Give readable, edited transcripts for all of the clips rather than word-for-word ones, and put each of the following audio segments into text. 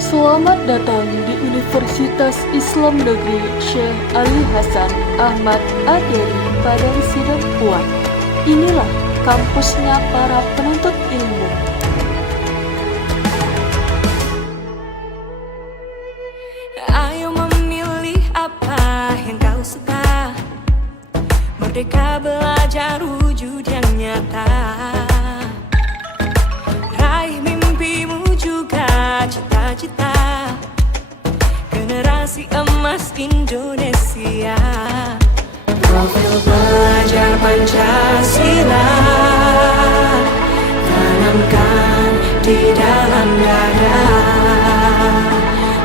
Selamat datang di Universitas Islam Negeri Syekh Ali Hasan Ahmad Aderi Padang Sidempuan. Inilah kampusnya para penuntut ilmu. Ayo memilih apa yang kau suka. Merdeka belajar wujud yang nyata. Raih mimpimu juga cita-cita. Generasi emas Indonesia. Profil belajar Pancasila tanamkan di dalam dada.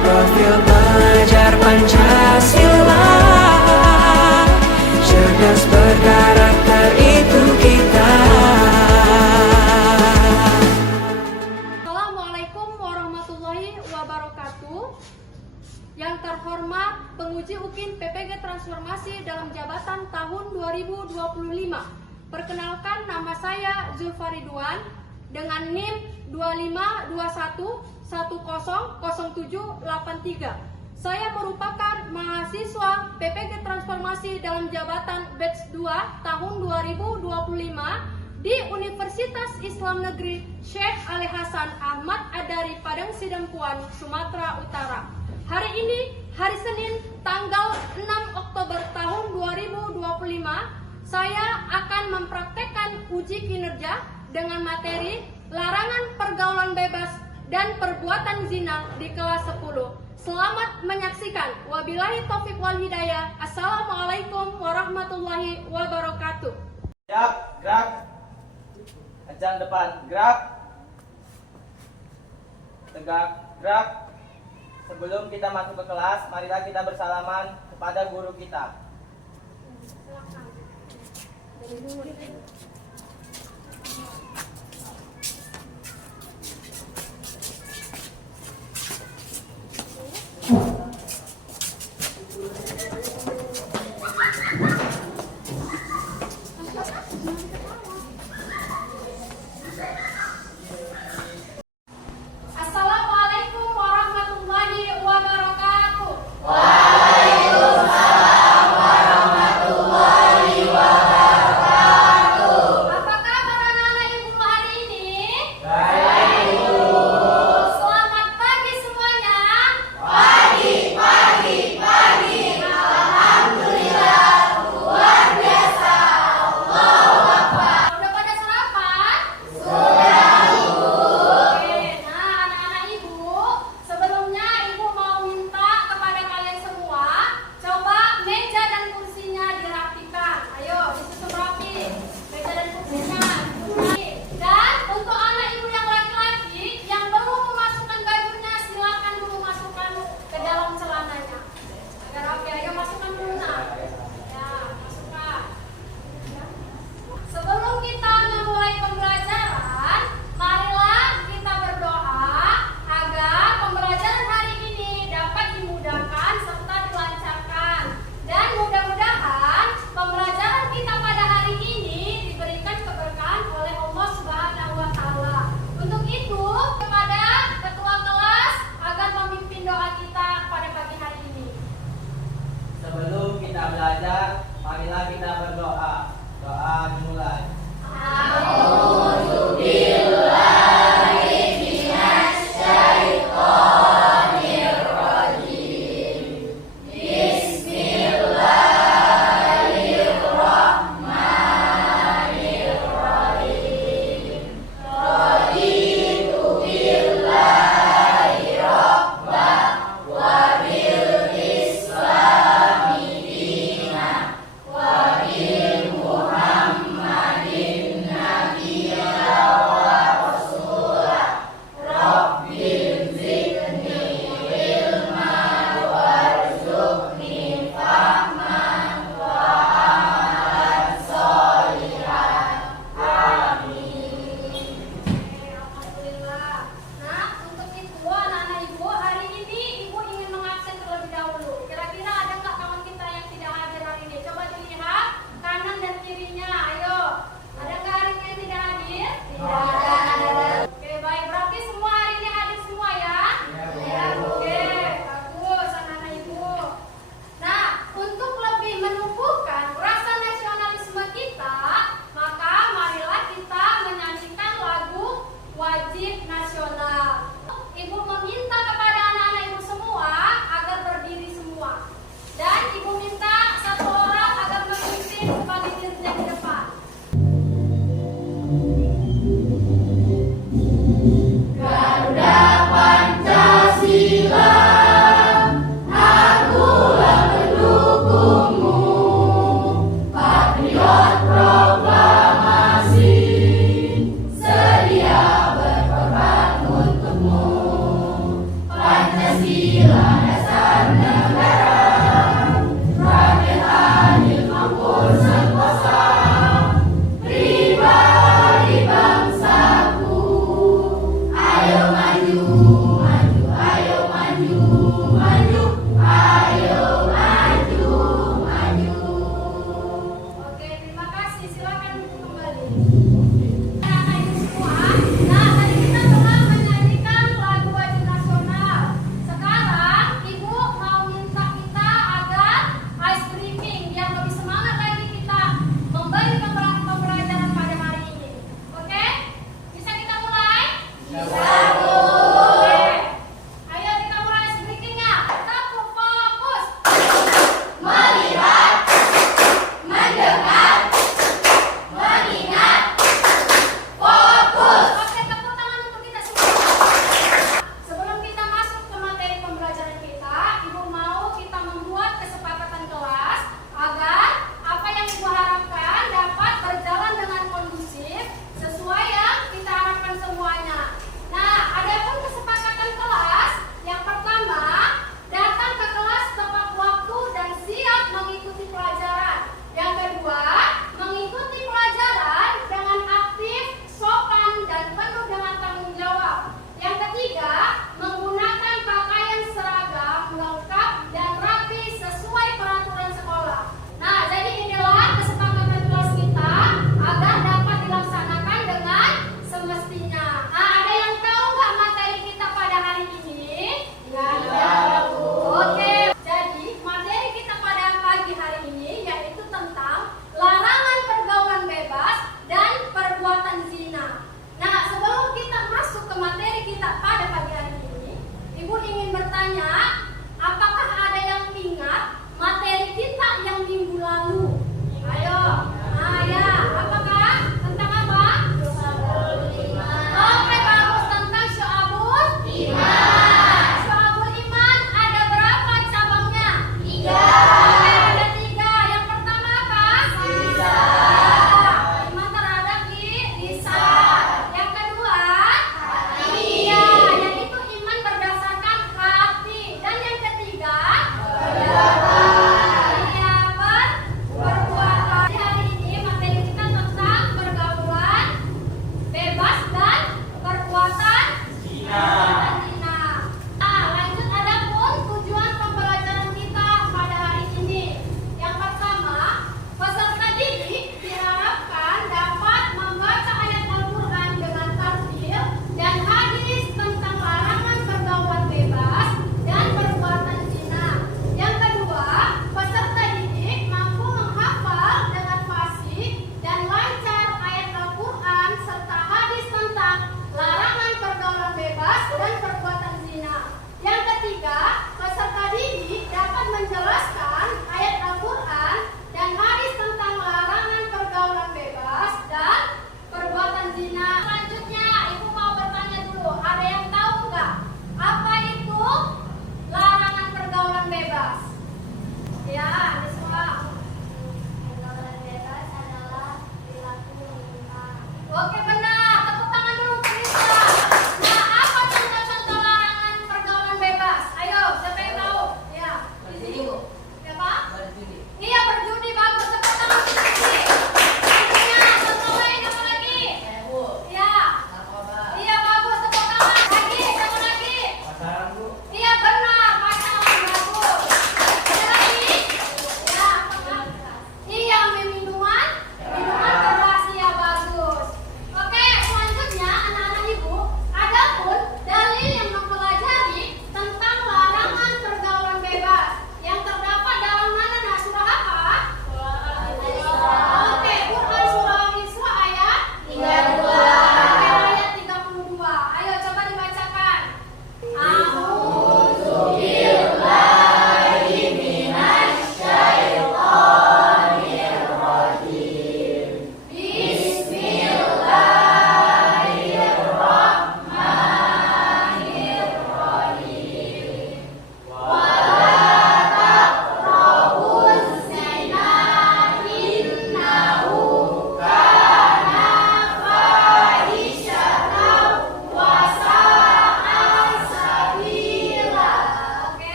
Profil belajar Pancasila, cerdas berkarakter itu kita. Assalamualaikum warahmatullahi wabarakatuh. Yang terhormat penguji UKIN PPG Transformasi dalam jabatan tahun 2025. Perkenalkan, nama saya Zulfa Ridwan dengan NIM 2521100783. Saya merupakan mahasiswa PPG Transformasi dalam jabatan batch 2 tahun 2025 di Universitas Islam Negeri Syekh Ali Hasan Ahmad Adari Padang Sidempuan, Sumatera Utara. Hari ini, hari Senin, tanggal 6 Oktober tahun 2025, saya akan mempraktekkan uji kinerja dengan materi larangan pergaulan bebas dan perbuatan zina di kelas 10. Selamat menyaksikan. Wabillahi taufiq wal hidayah. Assalamualaikum warahmatullahi wabarakatuh. Siap, gerak. Ajang depan, gerak. Tegak, gerak. Sebelum kita masuk ke kelas, marilah kita bersalaman kepada guru kita. Assalamualaikum warahmatullahi wabarakatuh. Waalaikumsalam warahmatullahi wabarakatuh. Oke, terima kasih. Silakan kembali. Anak-anak semua, nah tadi kita telah menyanyikan lagu wajib nasional. Sekarang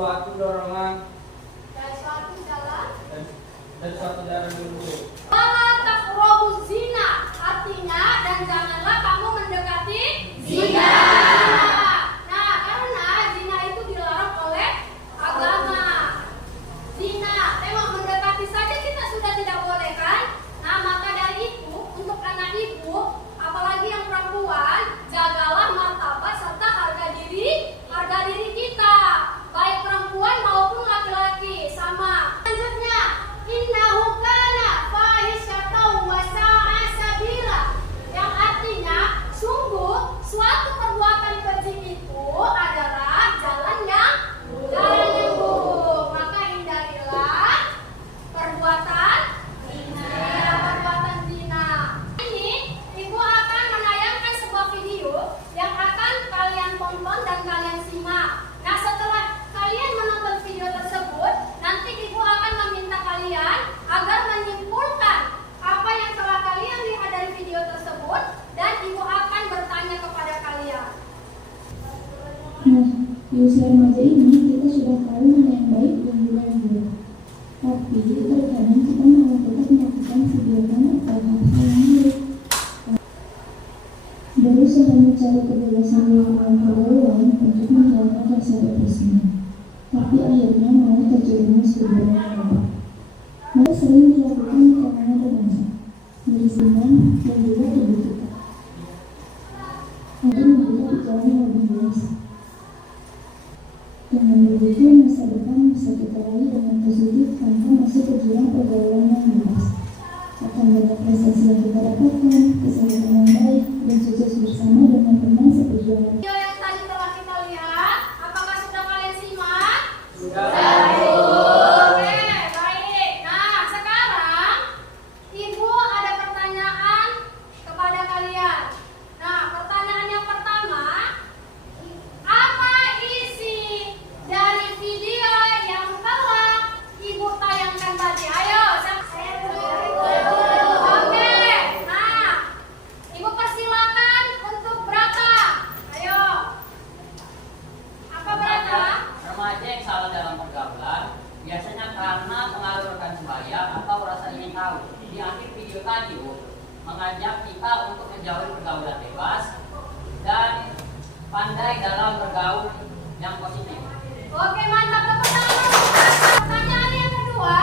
suatu dorongan dan suatu jalan. dan suatu jalan menuju. Wala taqrabu zina, artinya dan janganlah kamu mendekati zina. Nah, karena zina itu dilarang oleh agama. Zina, memang mendekati saja kita sudah tidak boleh kan? Nah, maka dari itu untuk anak ibu, apalagi yang perempuan, jagalah martabat serta harga diri kita, baik perempuan maupun laki-laki sama. Selanjutnya, innahu kana fahisyatan wa sa'a sabila, yang artinya sungguh suatu perbuatan keji itu adalah jalan yang buruk. Maka hindarilah perbuatan zina. Ini ibu akan menayangkan sebuah video yang akan kalian tonton dan kalian simak. Nah, setelah kalian menonton video tersebut, nanti ibu akan meminta kalian agar menyimpulkan apa yang telah kalian lihat dari video tersebut, dan ibu akan bertanya kepada kalian. Nah, di usia remaja ini kita sudah tahu mana yang baik dan juga yang buruk. Tapi terkadang kita malah tetap melakukan kegiatan atau hal-hal yang buruk. Berusaha mencari kebebasan di lingkungan pergaulan untuk menghilangkan rasa depresinya, tapi akhirnya malah terjerumus ke dunia yang gelap. Maka sering dilakukan karena berbangsa, berisinan, dan juga tubuh kita, untuk menghidup jalan yang lebih luas. Dengan begitu, masa depan bisa kita raih dengan positif tanpa masuk ke jurang pergaulan yang bebas. Akan banyak prestasi yang kita dapatkan, kesehatan yang baik, dan sukses bersama dengan teman seperjuangan. Video yang tadi telah kita lihat, apakah sudah kalian simak? Sudah. Oke, baik. Nah, sekarang ibu ada pertanyaan kepada kalian. Nah, pertanyaan yang pertama, apa isi dari video yang telah ibu tayangkan tadi? Ayo, oke. Nah, ibu persilakan untuk berkata. Ayo. Apa berkata? Remaja yang salah dalam pergaulan biasanya karena pengaruh rekan sebaya atau rasa ingin tahu. Di akhir video tadi mengajak kita untuk menjauhi pergaulan bebas dan pandai dalam bergaul yang positif. Oke, mantap, tepuk tangan. Pertanyaan yang kedua,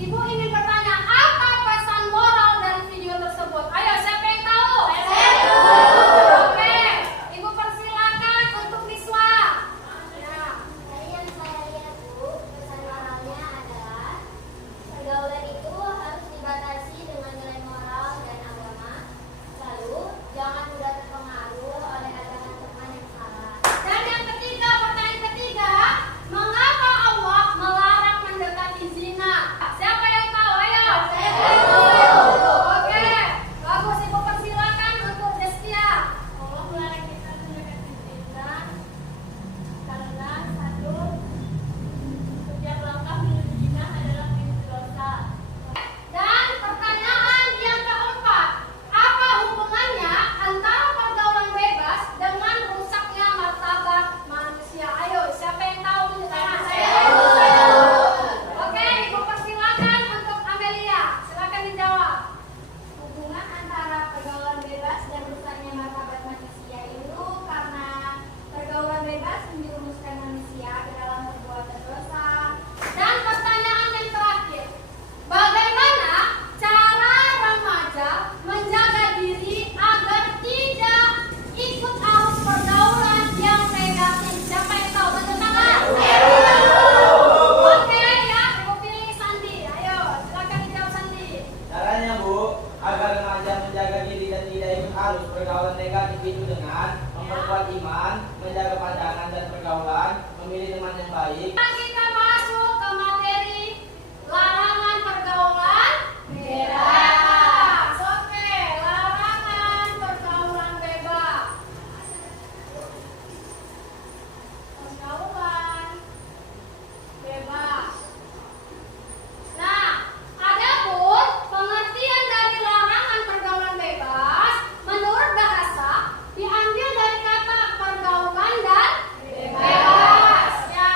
ibu ingin bertanya, apa pesan moral dari video tersebut? Ayo, siapa yang tahu? Oke, ibu persilakan untuk Niswa. Ya. Dari yang saya lihat, Bu, pesan moralnya adalah pergaulan itu harus dibatasi dengan nilai moral dan agama. Lalu, jangan mudah terpengaruh oleh ajaran teman yang salah. Dan yang ketiga, pertanyaan ketiga, mengapa Allah melarang mendekati zina? Siapa yang tahu? Ayo. Oke, bagus, ibu persilakan untuk Destia. Allah melarang kita mendekati zina karena satu, setiap langkah menuju zina adalah pintu dosa. Dan pertanyaan yang keempat, apa hubungannya antara pergaulan bebas dengan rusaknya martabat manusia? Ayo, siapa yang tahu tunjuk tangan? Oke, ibu persilakan untuk Amelia. Silakan dijawab. Hubungan antara pergaulan bebas dan rusaknya martabat manusia itu karena pergaulan bebas menjerumuskan manusia ke dalam perbuatan dosa. Dan pertanyaan yang terakhir, bagaimana cara remaja menjaga diri agar tidak ikut arus pergaulan yang negatif? Siapa yang tahu? Tunjuk tangan. Oke ya, ibu pilih Sandi. Ayo, silakan dijawab Sandi. Caranya Bu, agar remaja menjaga diri dan tidak ikut arus pergaulan negatif itu dengan memperkuat iman, menjaga pandangan dan pergaulan, memilih teman yang baik. Kita masuk ke materi larangan pergaulan bebas. Oke, larangan pergaulan bebas. Pergaulan bebas. Nah, adapun pengertian dari larangan pergaulan bebas menurut bahasa diambil dari kata pergaulan dan bebas. Ya,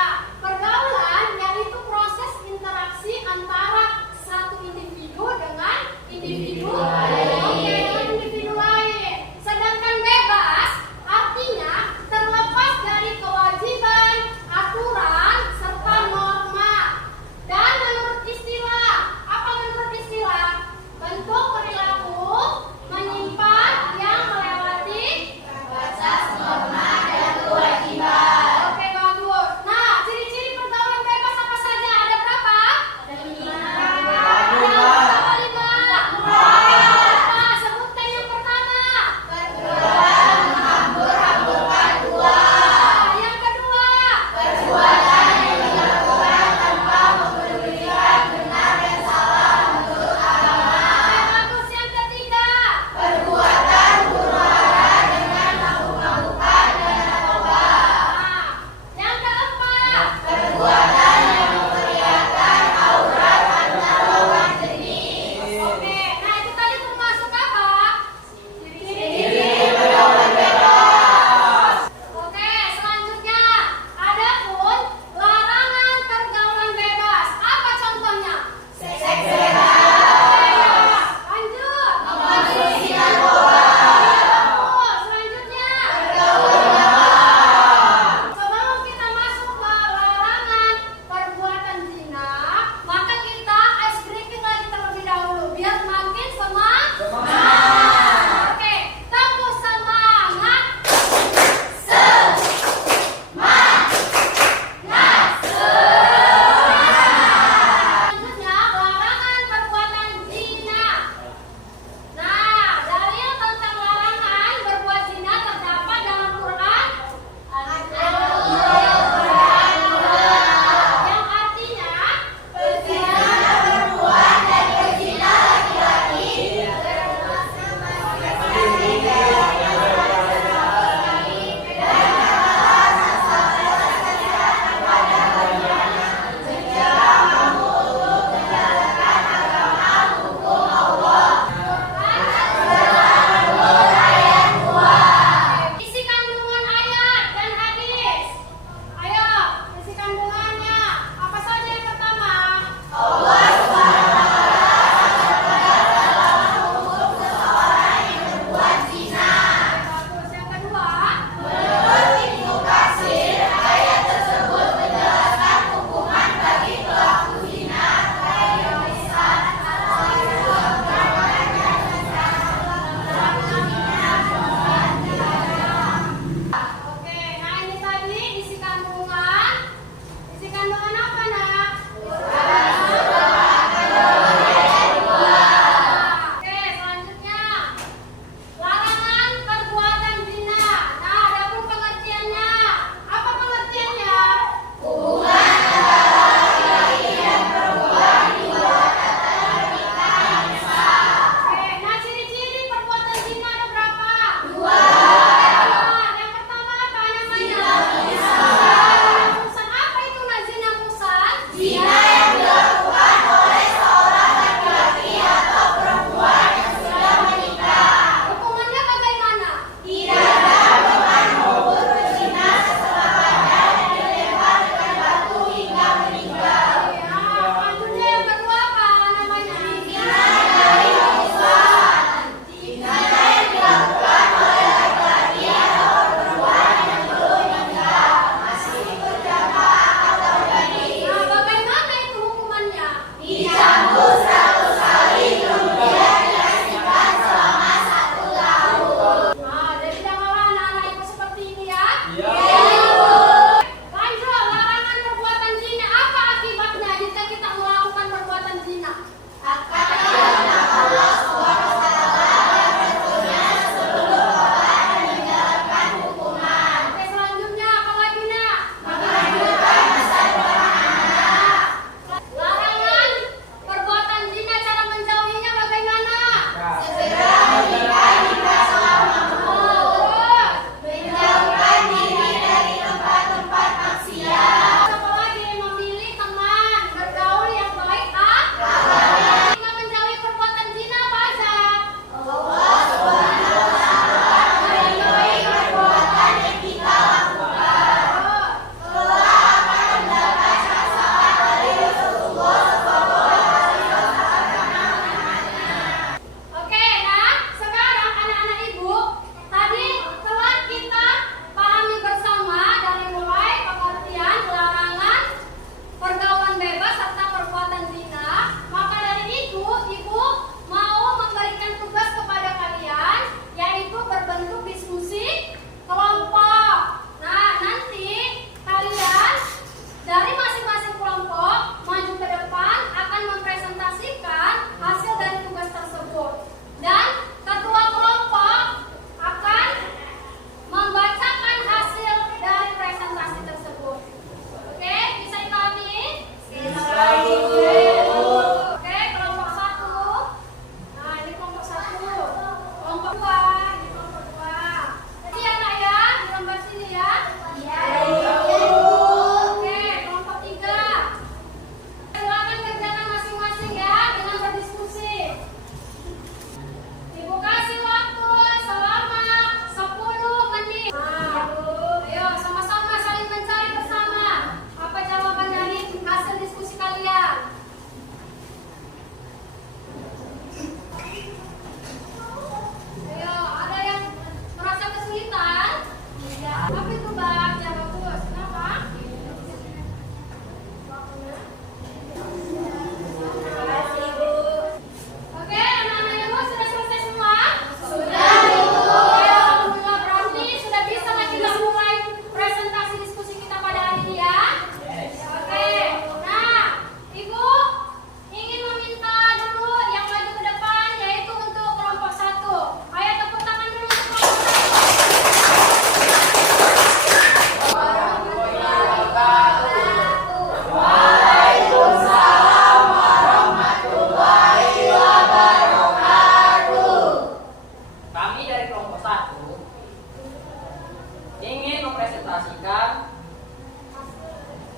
mempresentasikan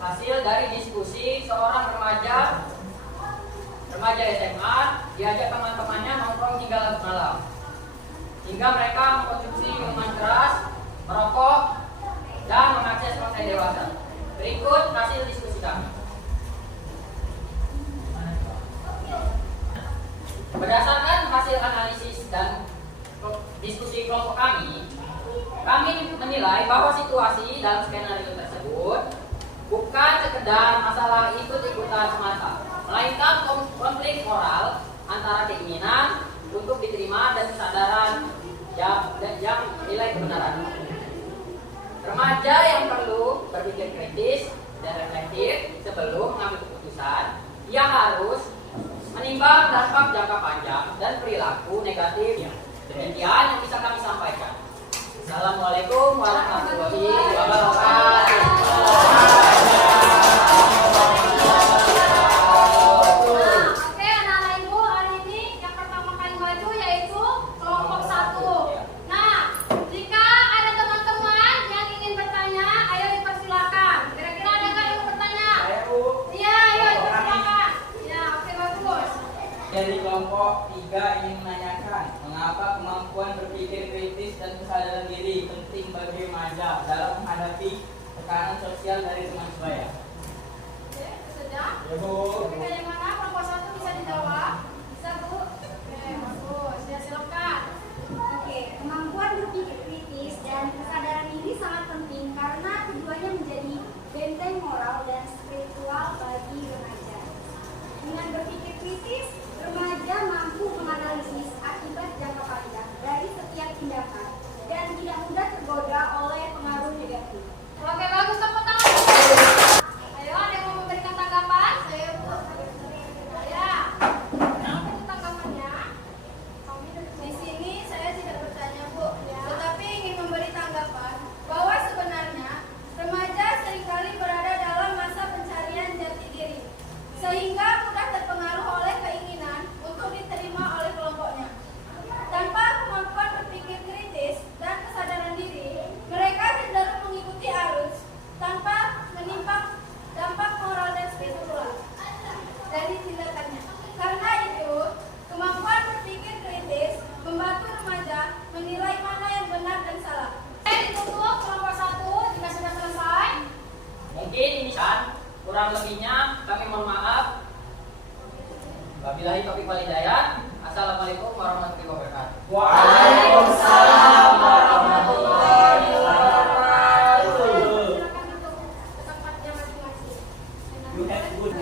hasil dari diskusi seorang remaja SMA diajak teman-temannya nongkrong hingga larut malam, hingga mereka mengkonsumsi minuman keras, merokok, dan mengakses konten dewasa. Berikut hasil diskusi kami. Berdasarkan hasil analisis dan diskusi kelompok kami menilai bahwa situasi dalam skenario tersebut bukan sekedar masalah ikut-ikutan semata, melainkan konflik moral antara keinginan untuk diterima dan kesadaran yang nilai kebenaran. Remaja yang perlu berpikir kritis dan reflektif sebelum mengambil keputusan, ia harus menimbang dampak jangka panjang dan perilaku negatifnya. Demikian yang bisa kami sampaikan. Assalamualaikum warahmatullahi wabarakatuh. Oke, anak-anak ibu, hari ini yang pertama kali maju yaitu kelompok 1. Nah, jika ada teman-teman yang ingin bertanya, ayo dipersilakan. Kira-kira ada nggak yang mau bertanya? Iya, ayo dipersilakan. Ya, oke, bagus. Dari kelompok 3 ingin menanyakan mengapa kemampuan berpikir kritis dan kesadaran diri penting bagi remaja dalam menghadapi tekanan sosial dari teman sebaya. Oke, itu saja. Ya, Bu. Oke, yang mana kelompok 1 bisa dijawab? Bisa, Bu? Oke, bagus. Ya, silakan. Oke, kemampuan berpikir kritis dan kesadaran diri sangat penting karena keduanya menjadi benteng moral dan spiritual bagi remaja. Dengan berpikir kritis, remaja mampu menganalisis akibat jangka panjang dari setiap tindakan dan tidak mudah tergoda oleh pengaruh negatif. Oke, bagus, tepuk tangan. Ayo, ada yang mau memberikan tanggapan? Saya, Bu. Ya. Apa itu tanggapannya? Di sini saya tidak bertanya, Bu, tetapi ingin memberi tanggapan bahwa sebenarnya remaja seringkali berada dalam masa pencarian jati diri, sehingga mudah terpengaruh oleh keinginan untuk diterima oleh kelompoknya. Tanpa kemampuan berpikir kritis dan kesadaran diri, mereka cenderung mengikuti arus tanpa menimpa dampak moral dan spiritual dari tindakannya. Karena itu, kemampuan berpikir kritis membantu remaja menilai mana yang benar dan salah. Ditutup kelompok 1 jika sudah selesai. Mungkin ini kan kurang lebihnya kami mohon maaf. Wabillahi taufiq wal hidayah. Assalamualaikum warahmatullahi wabarakatuh. Waalaikumsalam warahmatullahi wabarakatuh. Silakan untuk tempatnya masing-masing. You have good.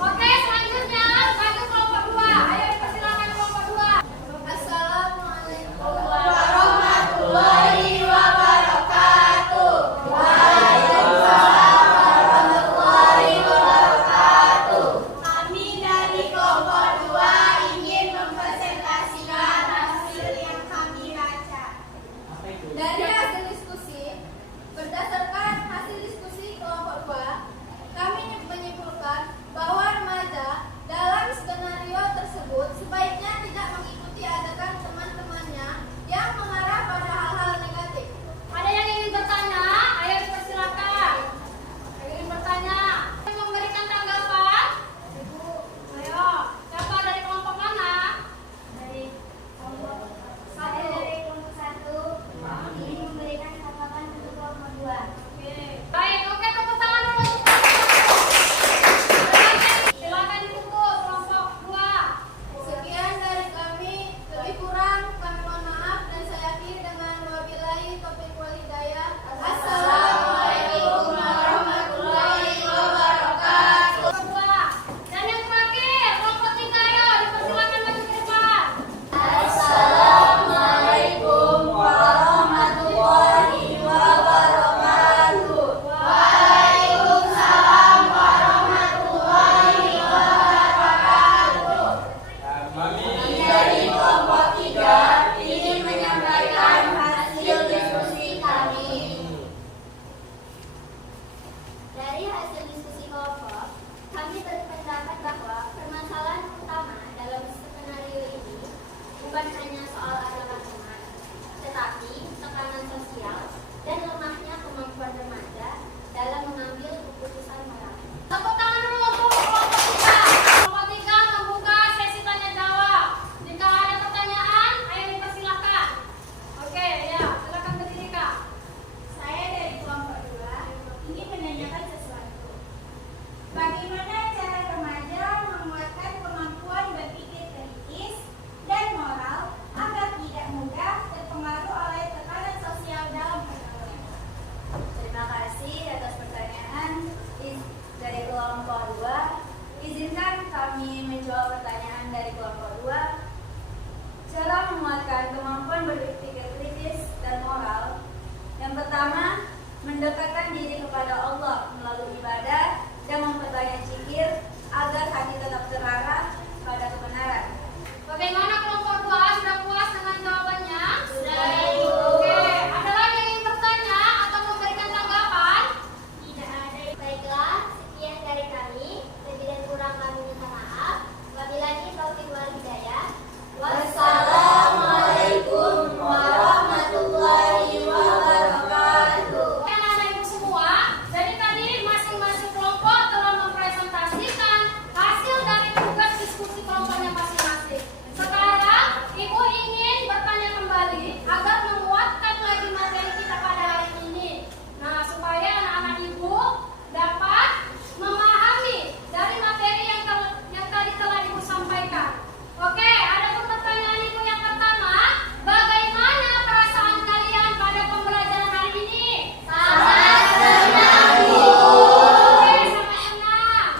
Oke, selanjutnya maju kelompok 2. Ayo dipersilakan kelompok 2. Assalamualaikum warahmatullahi wabarakatuh. Waalaikumsalam warahmatullahi wabarakatuh. Kami dari kelompok 2 ingin mempresentasikan hasil yang kami mendekatkan diri kepada Allah melalui ibadah dan memperbanyak zikir agar hati tetap terarah pada kebenaran. Bagaimana kelompok 2? Sudah puas dengan jawabannya? Sudah, Ibu. Oke, ada lagi yang ingin bertanya atau memberikan tanggapan? Tidak ada. Baiklah, sekian dari kami. Lebih dan kurang kami minta maaf. Wabillahi taufiq wal hidayah. Wassalamualaikum warahmatullahi wabarakatuh. Anak-anak ibu semua, jadi tadi masing-masing kelompok telah mempresentasikan hasil dari tugas diskusi kelompoknya masing-masing. Sekarang ibu ingin bertanya kembali agar menguatkan lagi materi kita pada hari ini. Nah, supaya anak-anak ibu dapat memahami dari materi yang tadi telah ibu sampaikan. Oke, ada pertanyaan ibu yang pertama, bagaimana perasaan kalian pada pembelajaran hari ini? Sangat senang, Bu. Oke, sangat senang.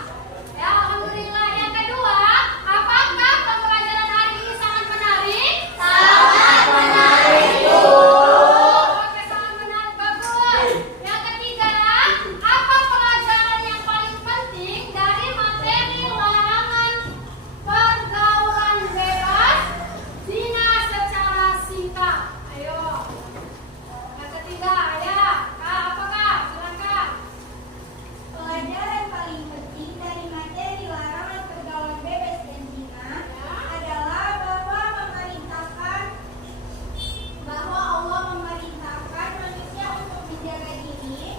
Ya, alhamdulillah. Yang kedua, apakah pembelajaran hari ini sangat menarik? Sangat menarik, Bu. Oke, sangat menarik, bagus. Yang ketiga, apa pelajaran yang paling penting dari materi larangan pergaulan bebas zina secara singkat? Ayo. Yang ketiga, ya. Kak, apakah? Silakan. Pelajaran paling penting dari materi larangan pergaulan bebas dan zina adalah bahwa Allah memerintahkan manusia untuk menjaga diri